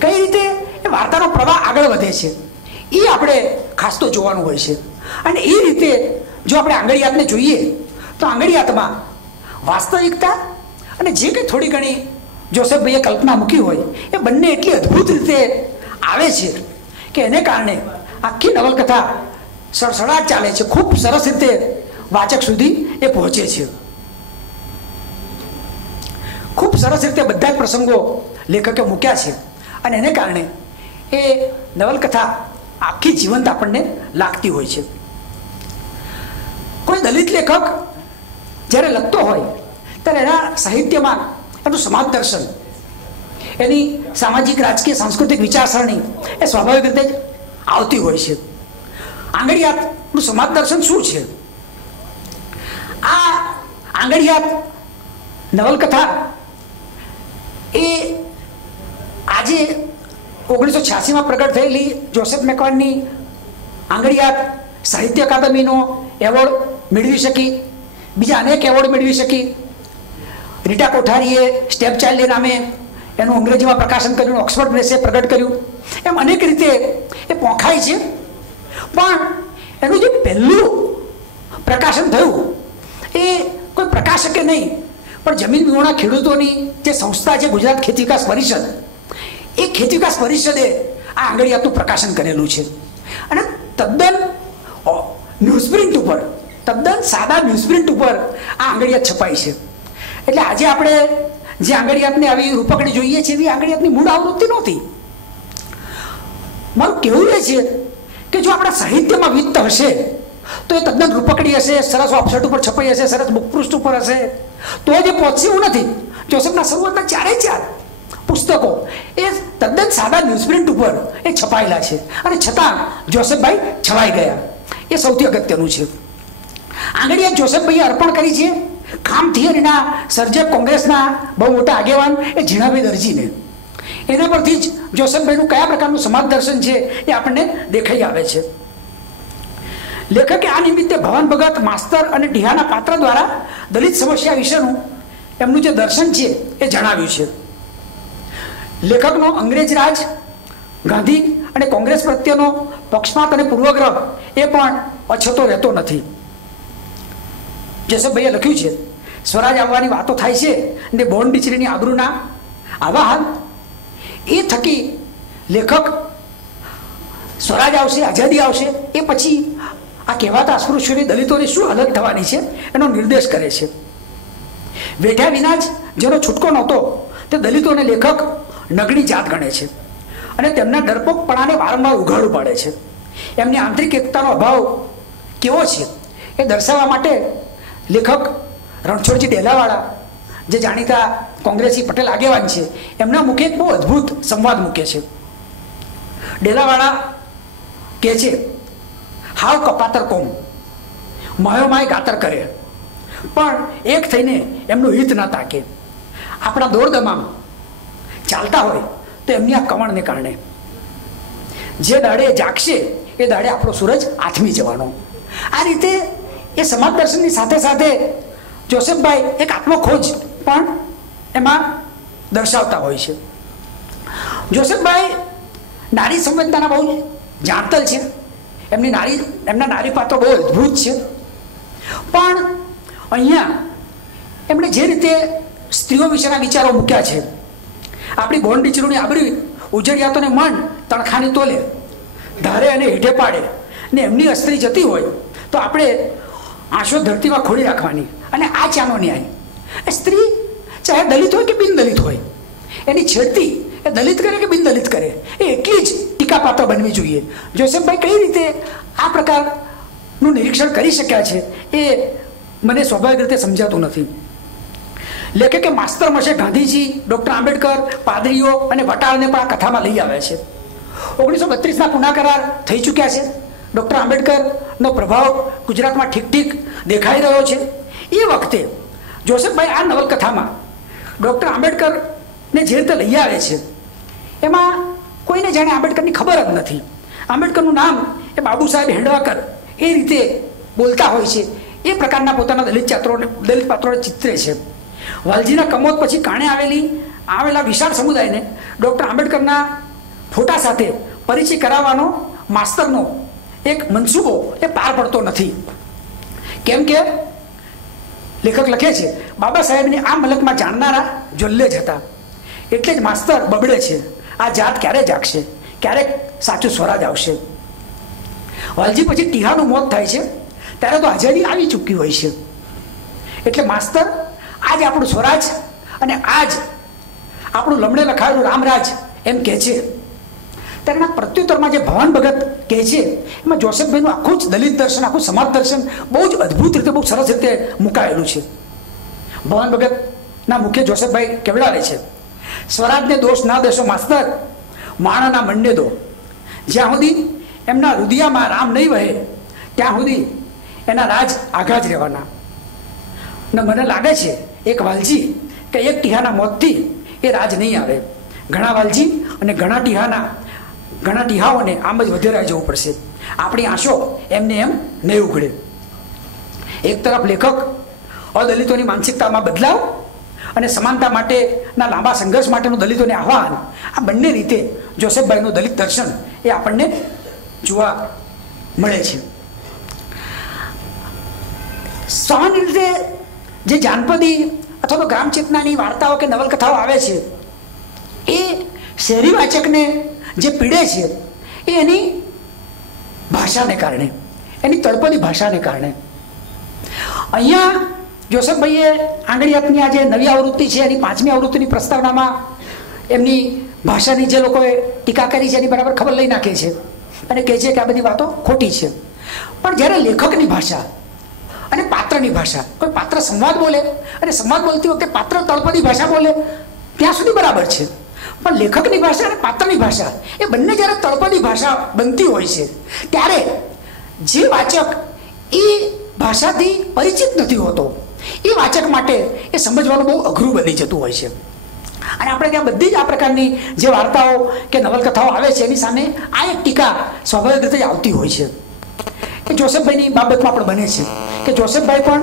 કઈ રીતે એ વાર્તાનો પ્રવાહ આગળ વધે છે, એ આપણે ખાસ તો જોવાનું હોય છે. અને એ રીતે જો આપણે આંગળીયાતને જોઈએ તો આંગળીયાતમાં વાસ્તવિકતા અને જે કંઈ થોડી ઘણી જોસેફભાઈએ કલ્પના મૂકી હોય એ બંને એટલી અદ્ભુત રીતે આવે છે કે એને કારણે આખી નવલકથા સડસડાટ ચાલે છે, ખૂબ સરસ રીતે વાચક સુધી એ પહોંચે છે. ખૂબ સરસ રીતે બધા જ પ્રસંગો લેખકે મૂક્યા છે અને એને કારણે એ નવલકથા આખી જીવંત આપણને લાગતી હોય છે. કોઈ દલિત લેખક જ્યારે લખતો હોય ત્યારે એના સાહિત્યમાં એનું સમાજ દર્શન, એની સામાજિક, રાજકીય, સાંસ્કૃતિક વિચારસરણી એ સ્વાભાવિક રીતે જ આવતી હોય છે. આંગળીયાતનું સમાજ દર્શન શું છે? આ આંગળીયાત નવલકથા એ આજે 1986માં પ્રગટ થયેલી જોસેફ મેકવાનની આંગળીયાત સાહિત્ય અકાદમીનો એવોર્ડ મેળવી શકી, બીજા અનેક એવોર્ડ મેળવી શકી. રીટા કોઠારીએ સ્ટેપ ચાઇલ્ડ નામે એનું અંગ્રેજીમાં પ્રકાશન કર્યું, ઓક્સફર્ડ પ્રેસે પ્રગટ કર્યું. એમ અનેક રીતે એ પોંખાય છે. પણ એનું જે પહેલું પ્રકાશન થયું એ કોઈ પ્રકાશકે નહીં પણ જમીન વિહોણા ખેડૂતોની જે સંસ્થા છે ગુજરાત ખેતી વિકાસ પરિષદ, એ ખેતી વિકાસ પરિષદે આ આંગળીયાતનું પ્રકાશન કરેલું છે. અને તદ્દન ન્યૂઝપ્રિન્ટ ઉપર, તદ્દન સાદા ન્યૂઝપ્રિન્ટ ઉપર આ આંગળીયાત છપાઈ છે. એટલે આજે આપણે જે આંગળીયાતને આવી રૂપકડી જોઈએ છીએ એવી આંગળીયાતની મૂળ આવૃત્તિ નહોતી. મારું કહેવું એ છે કે જો આપણા સાહિત્યમાં વિત્ત હશે તો એ તદ્દન રૂપકડી હશે, સરસ ઓફસેટ ઉપર છપાઈ હશે, સરસ બુકપૃષ્ઠ ઉપર હશે, તો જ એ પહોંચશે એવું નથી. જોસેફના શરૂઆતના 4 4 પુસ્તકો એ તદ્દન સાદા ન્યૂઝપ્રિન્ટ ઉપર એ છપાયેલા છે અને છતાં જોસેફભાઈ છવાઈ ગયા. એ સૌથી અગત્યનું છે. આંગળીયા જોસેફભાઈએ અર્પણ કરી છે ખામ થિયરીના સર્જક, કોંગ્રેસના બહુ મોટા આગેવાન એ ઝીણાભાઈ દરજીને. એના પરથી જ જોસેફભાઈનું કયા પ્રકારનું સમાજ દર્શન છે એ આપણને દેખાઈ આવે છે. લેખકે આ નિમિત્તે ભવન ભગત, માસ્તર અને ટીહાના પાત્ર દ્વારા દલિત સમસ્યા વિશેનું એમનું જે દર્શન છે એ જણાવ્યું છે. લેખકનો અંગ્રેજ રાજ, ગાંધી અને કોંગ્રેસ પ્રત્યેનો પક્ષપાત અને પૂર્વગ્રહ એ પણ અછતો રહેતો નથી. જોસેફભાઈએ લખ્યું છે, સ્વરાજ આવવાની વાતો થાય છે અને બોર્ન ડિચરીની આબરૂના આવાહન એ થકી લેખક સ્વરાજ આવશે, આઝાદી આવશે, એ પછી આ કહેવાતા અસ્પૃશ્યોની, દલિતોની શું હાલત થવાની છે એનો નિર્દેશ કરે છે. વેઠ્યા વિના જ જેનો છૂટકો નહોતો તે દલિતોને લેખક નગણી જાત ગણે છે અને તેમના ડરપોકપણાને વારંવાર ઉઘાડું પાડે છે. એમની આંતરિક એકતાનો અભાવ કેવો છે એ દર્શાવવા માટે લેખક રણછોડજી ડેલાવાળા, જે જાણીતા કોંગ્રેસી પટેલ આગેવાન છે, એમના મુખે એક બહુ અદ્ભુત સંવાદ મૂકે છે. ડેલાવાળા કહે છે, હાવ કપાતર કોમ માયો માય ગાતર કરે, પણ એક થઈને એમનું હિત ના તાકે. આપણા દોડદમામ ચાલતા હોય તો એમની આ કમળને કારણે જે દાડે જાગશે એ દાડે આપણો સૂરજ આથમી જવાનો. આ રીતે એ સમાજ દર્શનની સાથે સાથે જોસેફભાઈ એક આત્મખોજ પણ એમાં દર્શાવતા હોય છે. જોસેફભાઈ નારી સંવેદનાના બહુ જાણતલ છે. એમના નારી પાત્રો બહુ અદ્ભુત છે. પણ અહીંયા એમણે જે રીતે સ્ત્રીઓ વિશેના વિચારો મૂક્યા છે, આપણી બોર્ન ટીચરોની આબરૂ ઉજળિયાતોને મન તણખાની તોલે, ધારે અને હેઠે પાડે ને એમની અસ્ત્રી જતી હોય તો આપણે આંસુ ધરતીમાં ખોડી રાખવાની. અને આ ચાનો ન્યાય. એ સ્ત્રી ચાહે દલિત હોય કે બિન દલિત હોય, એની છેડતી એ દલિત કરે કે બિન દલિત કરે, એ એટલી જ ટીકાપાત્ર બનવી જોઈએ. જોસેફભાઈ કઈ રીતે આ પ્રકારનું નિરીક્ષણ કરી શક્યા છે એ મને સ્વાભાવિક રીતે સમજાતું નથી. લેખકે માસ્તર મશે ગાંધીજી, ડૉક્ટર આંબેડકર, પાદરીઓ અને વટાળને પણ આ કથામાં લઈ આવે છે. 1932ના પુના કરાર થઈ ચૂક્યા છે. ડૉક્ટર આંબેડકરનો પ્રભાવ ગુજરાતમાં ઠીક ઠીક દેખાઈ રહ્યો છે. એ વખતે જોસેફભાઈ આ નવલકથામાં ડૉક્ટર આંબેડકરને જે રીતે લઈ આવે છે એમાં કોઈને જાણે આંબેડકરની ખબર જ નથી. આંબેડકરનું નામ એ બાબુ સાહેબ હેંડવાકર એ રીતે બોલતા હોય છે. એ પ્રકારના પોતાના દલિત પાત્રોને ચિત્રે છે. વાલજીના કમોદ પછી કાણે આવેલા વિશાળ સમુદાયને ડૉક્ટર આંબેડકરના ફોટા સાથે પરિચય કરાવવાનો માસ્તરનો એક મનસૂબો એ પાર પડતો નથી. કેમ કે લેખક લખે છે, બાબા સાહેબની આ મલકમાં જાણનારા જોલ્લે જ હતા, એટલે જ માસ્તર બબડે છે, આ જાત ક્યારે જાગશે, ક્યારેક સાચું સ્વરાજ આવશે. વાલજી પછી ટીહાનું મોત થાય છે ત્યારે તો આઝાદી આવી ચૂકી હોય છે. એટલે માસ્તર આજ આપણું સ્વરાજ અને આજ આપણું લમણે લખાયેલું રામરાજ એમ કહે છે. તેના પ્રત્યુત્તરમાં જે ભવન ભગત કહે છે એમાં જોસેફભાઈનું આખું જ દલિત દર્શન, આખું સમાજ દર્શન બહુ જ અદ્ભુત રીતે, બહુ સરસ રીતે મુકાયેલું છે. ભવન ભગતના મુખ્ય જોસેફભાઈ કેવડાવે છે, સ્વરાજને દોષ ના દેશો માસ્તર, માણસના મંડે દો. જ્યાં સુધી એમના રુદિયામાં રામ નહીં વહે ત્યાં સુધી એના રાજ આઘા જ રહેવાના. ને મને લાગે છે એક વાલજી કે એક ટીહાના મોતથી એ રાજ નહીં આવે. ઘણા વાલજી અને ઘણા ટીહાઓને આમ જ વધેરા જવું પડશે. આપણી આંશો એમને એમ નહીં ઉઘડે. એક તરફ લેખક અદલિતોની માનસિકતામાં બદલાવ અને સમાનતા માટેના લાંબા સંઘર્ષ માટેનું દલિતોને આહ્વાન, આ બંને રીતે જોસેફભાઈનું દલિત દર્શન એ આપણને જોવા મળે છે. સામાન્ય રીતે જે જાનપદી અથવા તો ગ્રામ ચેતનાની વાર્તાઓ કે નવલકથાઓ આવે છે એ શહેરી વાચકને જે પીડે છે એ એની ભાષાને કારણે, એની તળપદી ભાષાને કારણે. અહીંયા જોસેફભાઈએ આંગળીયાતની આ જે નવી આવૃત્તિ છે એની 5મી આવૃત્તિની પ્રસ્તાવનામાં એમની ભાષાની જે લોકોએ ટીકા કરી છે એની બરાબર ખબર લઈ નાખે છે અને કહે છે કે આ બધી વાતો ખોટી છે. પણ જ્યારે લેખકની ભાષા અને પાત્રની ભાષા, કોઈ પાત્ર સંવાદ બોલે અને સંવાદ બોલતી વખતે પાત્ર તળપદી ભાષા બોલે ત્યાં સુધી બરાબર છે. પણ લેખકની ભાષા અને પાત્રની ભાષા એ બંને જ્યારે તળપદી ભાષા બનતી હોય છે ત્યારે જે વાચક એ ભાષાથી પરિચિત નથી હોતો એ વાચક માટે એ સમજવાનું બહુ અઘરું બની જતું હોય છે. અને આપણે ત્યાં બધી જ આ પ્રકારની જે વાર્તાઓ કે નવલકથાઓ આવે છે એની સામે આ એક ટીકા સ્વાભાવિક રીતે આવતી હોય છે. કે જોસેફભાઈની બાબતમાં પણ બને છે કે જોસેફભાઈ પણ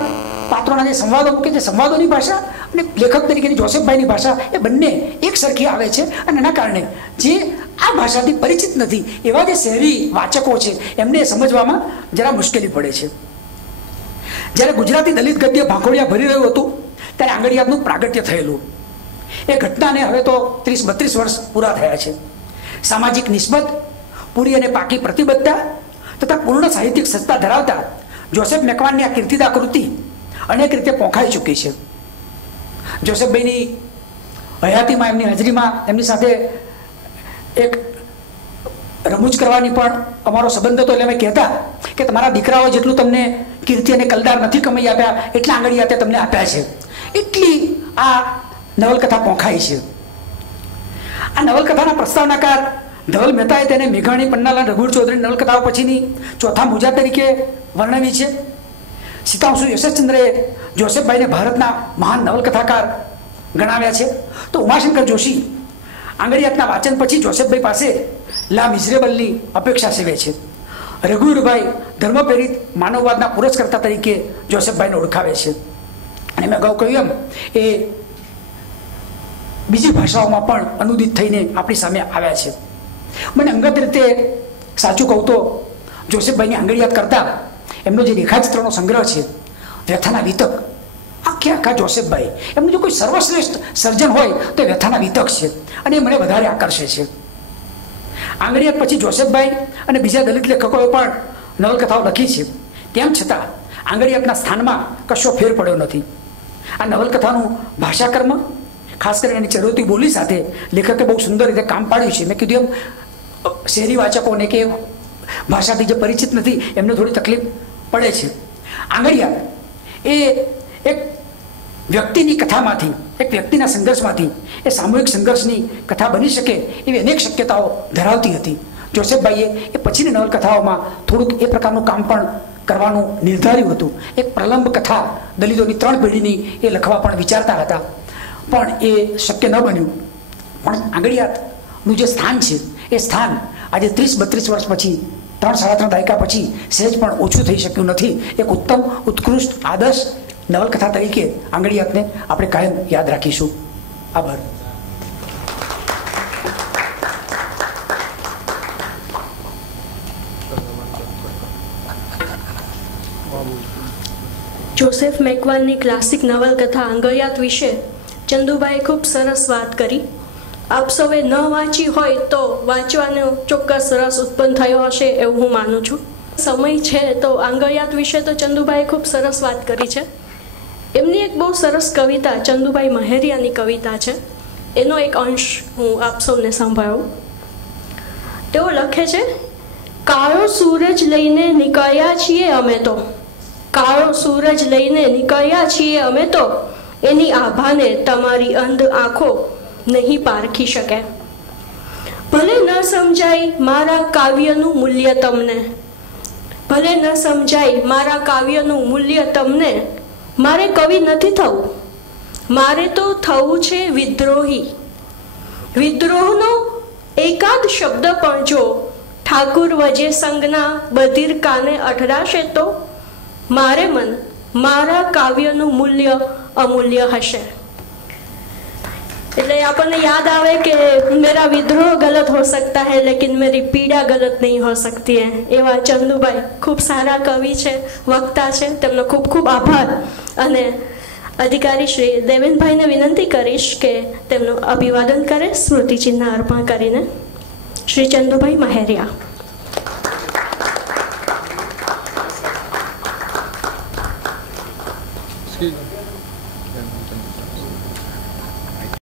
પાત્રોના જે સંવાદો મૂકે છે, સંવાદોની ભાષા અને લેખક તરીકેની જોસેફભાઈની ભાષા એ બંને એક સરખી આવે છે. અને એના કારણે જે આ ભાષાથી પરિચિત નથી એવા જે શહેરી વાચકો છે એમને સમજવામાં જરા મુશ્કેલી પડે છે. જ્યારે ગુજરાતી દલિત ગદ્ય ભાંખોડિયા ભરી રહ્યું હતું ત્યારે આંગળીયાતનું પ્રાગટ્ય થયેલું. એ ઘટનાને હવે તો 30-32 વર્ષ પૂરા થયા છે. સામાજિક નિસ્બત, પૂરી અને પાકી પ્રતિબદ્ધતા તથા પૂર્ણ સાહિત્યિક સત્તા ધરાવતા જોસેફ મેકવાનની આ કીર્તિદા કૃતિ અનેક રીતે પોંખાઈ ચૂકી છે. જોસેફભાઈની હયાતીમાં, એમની હાજરીમાં એમની સાથે એક રમૂજ કરવાની પણ અમારો સંબંધ હતો. એટલે અમે કહેતા કે તમારા દીકરાઓ જેટલું તમને કીર્તિ અને કલદાર નથી કમાઈ આપ્યા એટલા આંગળીયાતે તમને આપ્યા છે. એટલી આ નવલકથા પોંખાઈ છે. આ નવલકથાના પ્રસ્તાવનાકાર ધવલ મહેતાએ તેને મેઘાણી, પન્નાલાલ, રઘુવીર ચૌધરી નવલકથાઓ પછીની ચોથા મોજા તરીકે વર્ણવી છે. સીતાંશુ યશચંદ્રએ જોસેફભાઈને ભારતના મહાન નવલકથાકાર ગણાવ્યા છે. તો ઉમાશંકર જોશી આંગળીયાતના વાંચન પછી જોસેફભાઈ પાસે લા મિઝરેબલની અપેક્ષા સેવે છે. રઘુવીરભાઈ ધર્મપ્રેરિત માનવવાદના પુરસ્કર્તા તરીકે જોસેફભાઈને ઓળખાવે છે. અને મેં અગાઉ કહ્યું એમ એ બીજી ભાષાઓમાં પણ અનુદિત થઈને આપણી સામે આવ્યા છે. મને અંગત રીતે સાચું કહું તો જોસેફભાઈની આંગળીયાત કરતા એમનો જે રેખાચિત્રનો સંગ્રહ છે વ્યથાના વિતક, આખા જોસેફભાઈ એમનું જો કોઈ સર્વશ્રેષ્ઠ સર્જન હોય તો એ વ્યથાના વિતક છે. અને એ મને વધારે આકર્ષે છે. આંગળીયાત પછી જોસેફભાઈ અને બીજા દલિત લેખકોએ પણ નવલકથાઓ લખી છે. તેમ છતાં આંગળીયાતના સ્થાનમાં કશો ફેર પડ્યો નથી. આ નવલકથાનું ભાષાકર્મ, ખાસ કરીને એની ચરોતી બોલી સાથે લેખકે બહુ સુંદર રીતે કામ પાડ્યું છે. મેં કીધું એમ શહેરી વાચકોને કે ભાષાથી જે પરિચિત નથી એમને થોડી તકલીફ પડે છે. આંગળીયાત એ એક વ્યક્તિની કથામાંથી, એક વ્યક્તિના સંઘર્ષમાંથી એ સામૂહિક સંઘર્ષની કથા બની શકે એવી અનેક શક્યતાઓ ધરાવતી હતી. જોસેફભાઈએ એ પછીની નવલકથાઓમાં થોડુંક એ પ્રકારનું કામ પણ કરવાનું નિર્ધાર્યું હતું. એક પ્રલંબ કથા દલિતોની 3 પેઢીની એ લખવા પણ વિચારતા હતા, પણ એ શક્ય ન બન્યું. પણ આંગળીયાતનું જે સ્થાન છે એ સ્થાન આજે 30-32 વર્ષ પછી, 3-3.5 દાયકા પછી સહેજ પણ ઓછું થઈ શક્યું નથી. એક ઉત્તમ, ઉત્કૃષ્ટ, આદર્શ નવલકથા તરીકે આંગળીયાતને આપણે કાયમ યાદ રાખીશું. આભાર. જોસેફ મેકવાનની ક્લાસિક નવલકથા આંગળીયાત વિશે ચંદુભાઈએ ખૂબ સરસ વાત કરી. આપ સૌએ ન વાંચી હોય તો વાંચવાનો ચોક્કસ રસ ઉત્પન્ન થયો હશે એવું હું માનું છું. સમય છે તો આંગળીયાત વિશે તો ચંદુભાઈએ ખૂબ સરસ વાત કરી છે. એમની એક બહુ સરસ કવિતા, ચંદુભાઈ મહેરિયાની કવિતા છે, એનો એક અંશ હું આપ સૌને સંભળાવું. તેઓ લખે છે, કાળો સૂરજ લઈને નીકળ્યા છીએ અમે તો, કાળો સૂરજ લઈને નીકળ્યા છીએ અમે તો, એની આભાને તમારી અંધ આંખો નહીં પારખી શકે. ભલે ન સમજાય મારા કાવ્યનું મૂલ્ય તમને, ભલે ન સમજાય મારા કાવ્યનું મૂલ્ય તમને, મારે કવિ નથી થવું, મારે તો થવું છે વિદ્રોહી. વિદ્રોહનો એકાદ શબ્દ પણ જો ઠાકુર વજે સંગના બધિર કાને અઠરાશે તો મારે મન મારા કાવ્યનું મૂલ્ય અમૂલ્ય હશે. એટલે આપણને યાદ આવે કે મેરા વિદ્રોહ ગલત हो सकता है लेकिन मेरी पीड़ा गलत नहीं हो सकती है. એવા ચંદુભાઈ ખૂબ સારા કવિ છે, વક્તા છે, તેમનો ખૂબ ખૂબ આભાર. અને અધિકારી શ્રી દેવેનભાઈને વિનંતી કરીશ કે તેમનું અભિવાદન કરે સ્મૃતિચિહ્ન અર્પણ કરીને. શ્રી ચંદુભાઈ મહેરિયા.